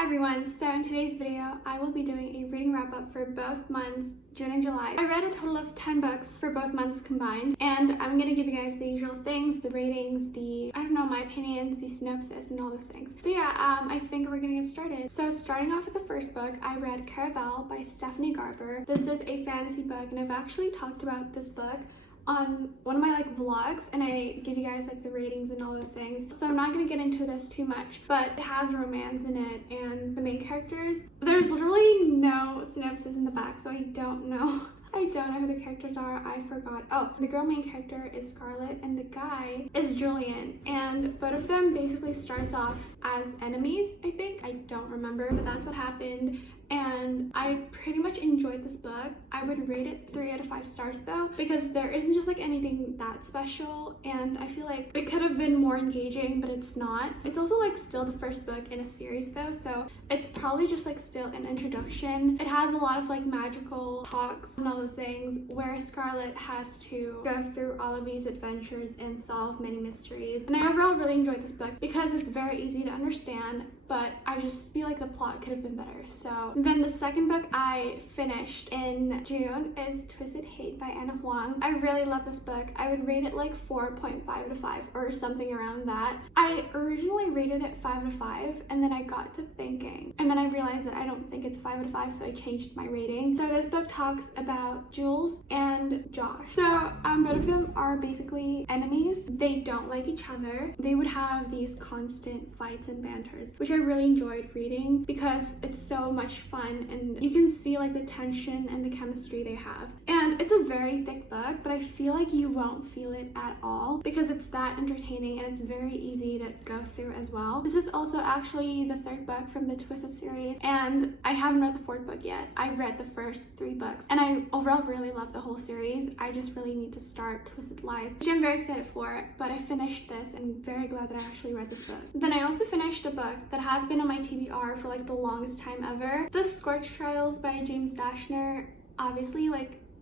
Hi everyone, so in today's video, I will be doing a reading wrap up for both months, June and July. I read a total of 10 books for both months combined, and I'm gonna give you guys the usual things, the ratings, my opinions, the synopsis, and all those things. So yeah, I think we're gonna get started. So starting off with the first book, I read Caravel by Stephanie Garber. This is a fantasy book, and I've actually talked about this book on one of my vlogs, and I give you guys the ratings and all those things, so I'm not gonna get into this too much, but it has romance in it, and the main characters, there's literally no synopsis in the back, so I don't know who the characters are. I forgot. Oh, the girl main character is Scarlett and the guy is Julian, and both of them basically starts off as enemies, I think. I don't remember, but that's what happened. And I pretty much enjoyed this book. I would rate it 3 out of 5 stars though, because there isn't just anything that special, and I feel like it could have been more engaging, but it's not. It's also still the first book in a series though, so it's probably just still an introduction. It has a lot of magical talks and all those things where Scarlett has to go through all of these adventures and solve many mysteries. And I overall really enjoyed this book because it's very easy to understand, but I just feel like the plot could have been better. So then the second book I finished in June is Twisted Hate by Anna Huang. I really love this book. I would rate it 4.5 out of 5 or something around that. I originally rated it 5 out of 5, and then I got to thinking, and then I realized that I don't think it's 5 out of 5, so I changed my rating. So this book talks about Jules and Josh. So both of them are basically enemies. They don't like each other. They would have these constant fights and banters, which I really enjoyed reading because it's so much fun, and you can see the tension and the chemistry they have. And it's a very thick book, but I feel like you won't feel it at all because it's that entertaining and it's very easy to go through as well. This is also actually the third book from the Twisted series, and I haven't read the fourth book yet. I read the first 3 books, and I overall really love the whole series. I just really need to start Twisted Lies, which I'm very excited for, but I finished this and I'm very glad that I actually read this book. Then I also finished a book that has been on my TBR for the longest time ever. The Scorch Trials by James Dashner. Obviously,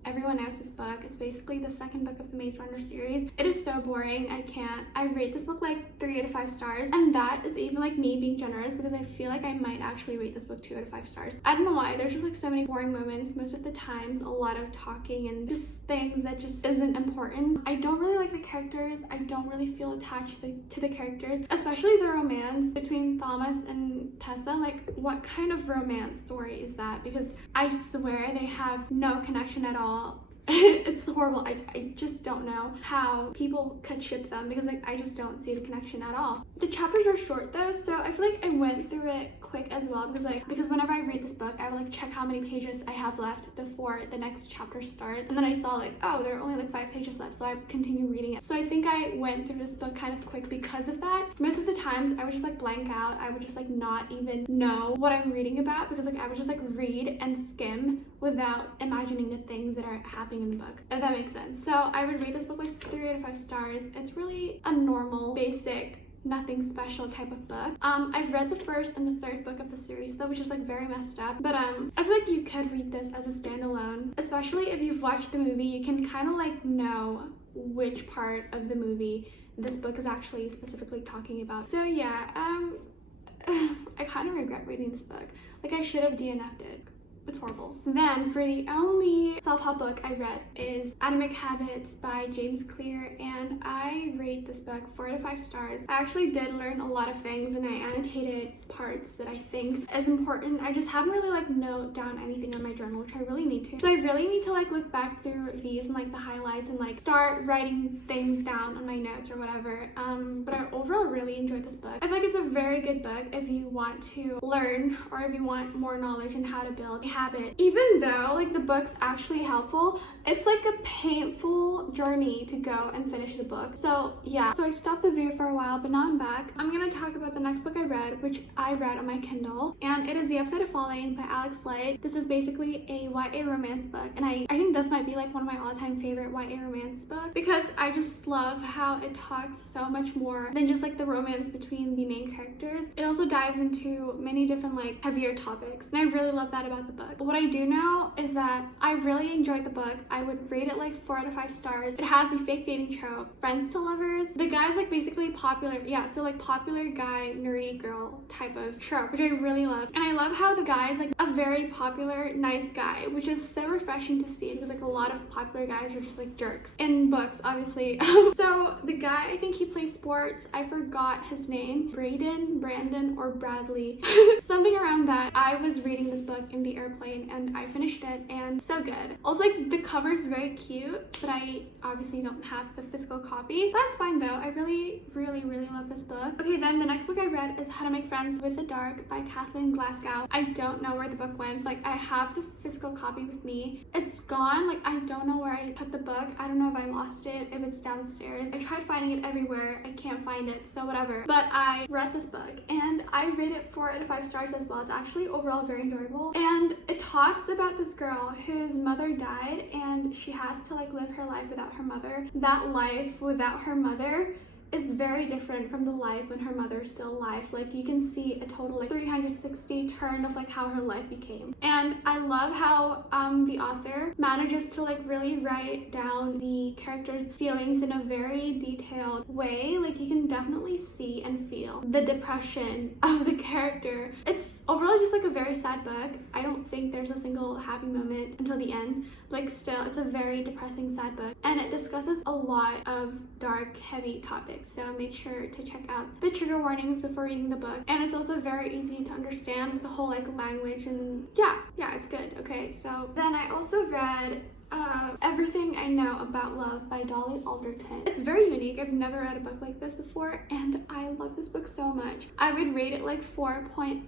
everyone knows this book. It's basically the second book of the Maze Runner series. It is so boring. I can't. I rate this book 3 out of 5 stars, and that is even me being generous because I feel I might actually rate this book 2 out of 5 stars. I don't know why. There's just so many boring moments most of the times, a lot of talking and just things that just isn't important. I don't really like the characters. I don't really feel attached to the characters, especially the romance between Thomas and Tessa. What kind of romance story is that? Because I swear they have no connection at all. It's horrible. I just don't know how people could ship them because I just don't see the connection at all. The chapters are short though, so I feel I went through it quick as well because whenever I read this book, I would check how many pages I have left before the next chapter starts, and then I saw oh, there are only 5 pages left, so I continue reading it. So I think I went through this book kind of quick because of that. Most of the times I would just blank out. I would just not even know what I'm reading about because I would just read and skim without imagining the things that are happening in the book, if that makes sense. So I would rate this book 3 out of 5 stars. It's really a normal, basic, nothing special type of book. I've read the first and the third book of the series though, which is very messed up, but I feel you could read this as a standalone, especially if you've watched the movie. You can kind of know which part of the movie this book is actually specifically talking about. So yeah, I kind of regret reading this book. I should have DNF'd it. It's horrible. Then for the only self-help book I read is Atomic Habits by James Clear, and I rate this book 4 out of 5 stars. I actually did learn a lot of things, and I annotated parts that I think is important. I just haven't really note down anything on my journal, which I really need to. So I really need to look back through these and the highlights and start writing things down on my notes or whatever. But I overall really enjoyed this book. I think it's a very good book if you want to learn or if you want more knowledge on how to build a habit. Even though the book's actually helpful, it's a painful journey to go and finish the book. So yeah, so I stopped the video for a while, but now I'm back. I'm gonna talk about the next book I read, which I read on my Kindle, and it is The Upside of Falling by Alex Light. This is basically a YA romance book, and I think this might be one of my all-time favorite YA romance books because I just love how it talks so much more than just the romance between the main characters. It also dives into many different heavier topics, and I really love that about the book. But what I do know is that I really enjoyed the book. I would rate it like 4 out of 5 stars. It has the fake dating trope, friends to lovers. The guy's like basically popular, yeah, so like popular guy, nerdy girl type of trope, which I really love. And I love how the guy is like a very popular, nice guy, which is so refreshing to see because like a lot of popular guys are just like jerks in books, obviously. So the guy, I think he plays sports. I forgot his name. Brandon, or Bradley. Something around that. I was reading this book in the airplane and I finished it and so good. Also like the cover is very cute, but I obviously don't have the physical copy. That's fine though. I really love this book. Okay, then the next book I read is How to Make Friends with the Dark by Kathleen Glasgow. I don't know where the book went. Like I have the physical copy with me. It's gone. Like I don't know where I put the book. I don't know if I lost it, if it's downstairs. I tried finding it everywhere. I can't find it, so whatever. But I read this book and I rate it 4 out of 5 stars as well. It's actually overall very enjoyable. And it talks about this girl whose mother died and she has to like live her life without her mother. That life without her mother is very different from the life when her mother's still alive. So like you can see a total like 360 turn of like how her life became. And I love how the author manages to like really write down the characters' feelings in a very detailed way. Like you can definitely see and feel the depression of the character. It's overall just like a very sad book. I don't think there's a single happy moment until the end. Like still, it's a very depressing, sad book. And it discusses a lot of dark, heavy topics. So make sure to check out the trigger warnings before reading the book. And it's also very easy to understand with the whole like language and yeah, it's good. Okay, so then I also read Everything I Know About Love by Dolly Alderton. It's very unique. I've never read a book like this before and I love this book so much. I would rate it like 4.5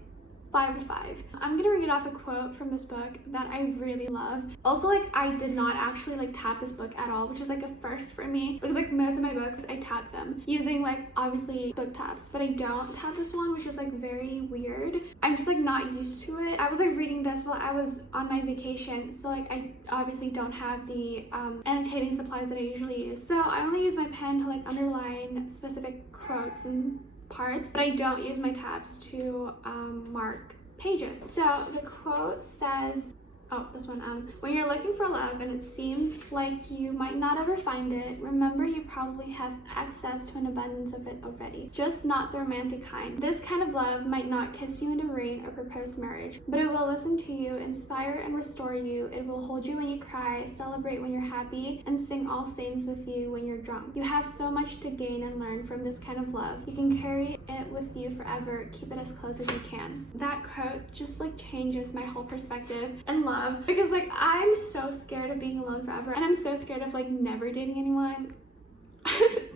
out of 5. I'm gonna read off a quote from this book that I really love. Also, like, I did not actually like tap this book at all, which is like a first for me because like most of my books I tap them using like obviously book taps, but I don't tap this one, which is like very weird. I'm just like not used to it. I was like reading this while I was on my vacation, so like I obviously don't have the annotating supplies that I usually use, so I only use my pen to like underline specific quotes and parts, but I don't use my tabs to mark pages. So the quote says, oh, this one, when you're looking for love and it seems like you might not ever find it, remember you probably have access to an abundance of it already, just not the romantic kind. This kind of love might not kiss you in the rain or propose marriage, but it will listen to you, inspire and restore you. It will hold you when you cry, celebrate when you're happy, and sing all saints with you when you're drunk. You have so much to gain and learn from this kind of love. You can carry it with you forever. Keep it as close as you can. That quote just like changes my whole perspective and love, because like I'm so scared of being alone forever and I'm so scared of like never dating anyone.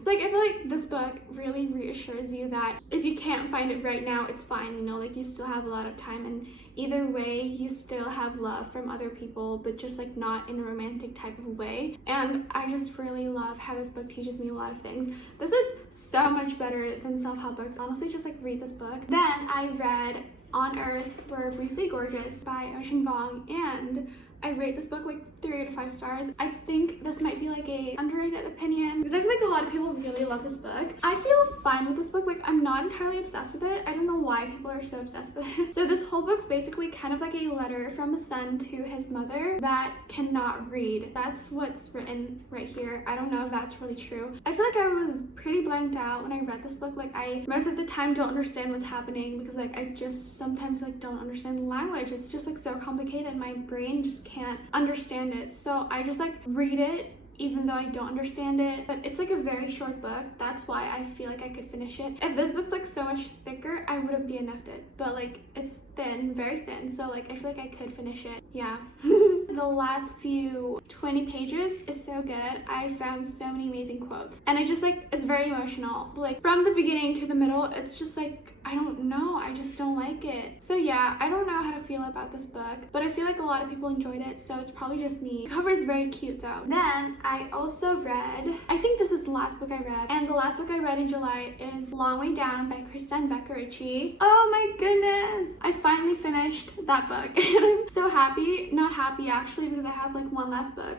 Like I feel like this book really reassures you that if you can't find it right now, it's fine, you know, like you still have a lot of time, and either way you still have love from other people, but just like not in a romantic type of way. And I just really love how this book teaches me a lot of things. This is so much better than self-help books. Honestly, just like read this book. Then I read On Earth We're Briefly Gorgeous by Ocean Vuong, and I rate this book like 3 out of 5 stars. I think this might be like a underrated opinion because I feel like a lot of people really love this book. I feel fine with this book. Like I'm not entirely obsessed with it. I don't know why people are so obsessed with it. So this whole book's basically kind of like a letter from a son to his mother that cannot read. That's what's written right here. I don't know if that's really true. I feel like I was pretty blanked out when I read this book. Like I most of the time don't understand what's happening because like I just sometimes like don't understand the language. It's just like so complicated. My brain just can't understand it, so I just like read it even though I don't understand it. But it's like a very short book, that's why I feel like I could finish it. If this book's like so much thicker, I would have DNF'd it, but like it's thin, very thin, so like I feel like I could finish it. Yeah. The last few 20 pages is so good. I found so many amazing quotes and I just like, it's very emotional, but like from the beginning to the middle, it's just like, I don't know, I just don't like it. So yeah, I don't know how to feel about this book, but I feel like a lot of people enjoyed it, so it's probably just me. The cover is very cute though. Then I also read, I think this is the last book I read, and the last book I read in July is Long Way Down by Kristen Becker-Ritchie. Oh my goodness! I finally finished that book and I'm so happy. Not happy actually, because I have like one last book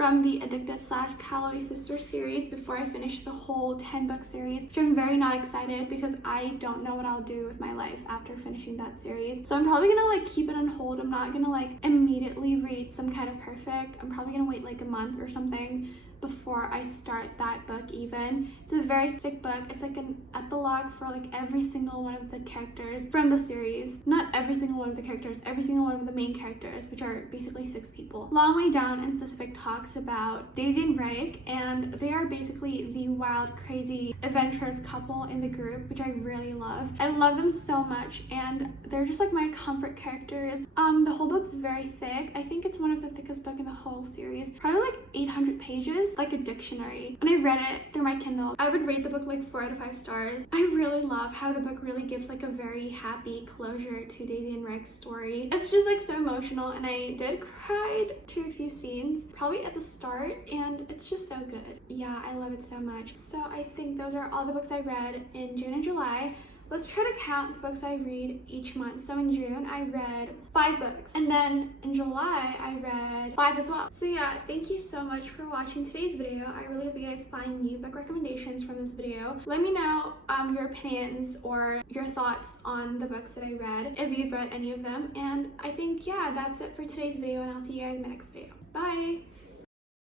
from the Addicted / Calloway Sisters series before I finish the whole 10-book series, which I'm very not excited because I don't know what I'll do with my life after finishing that series. So I'm probably gonna like keep it on hold. I'm not gonna like immediately read Some Kind of Perfect. I'm probably gonna wait like a month or something before I start that book even. It's a very thick book. It's like an epilogue for like every single one of the characters from the series. Not every single one of the characters, every single one of the main characters, which are basically 6 people. Long Way Down in specific talks about Daisy and Rake, and they are basically the wild, crazy, adventurous couple in the group, which I really love. I love them so much, and they're just like my comfort characters. The whole book is very thick. I think it's one of the thickest books in the whole series. Probably like 800 pages. Like a dictionary. When I read it through my Kindle, I would rate the book like 4 out of 5 stars. I really love how the book really gives like a very happy closure to Daisy and Rake's story. It's just like so emotional, and I did cry to a few scenes, probably at the start, and it's just so good. Yeah, I love it so much. So I think those are all the books I read in June and July. Let's try to count the books I read each month. So in June, I read 5 books. And then in July, I read 5 as well. So yeah, thank you so much for watching today's video. I really hope you guys find new book recommendations from this video. Let me know your opinions or your thoughts on the books that I read, if you've read any of them. And I think, yeah, that's it for today's video, and I'll see you guys in my next video. Bye!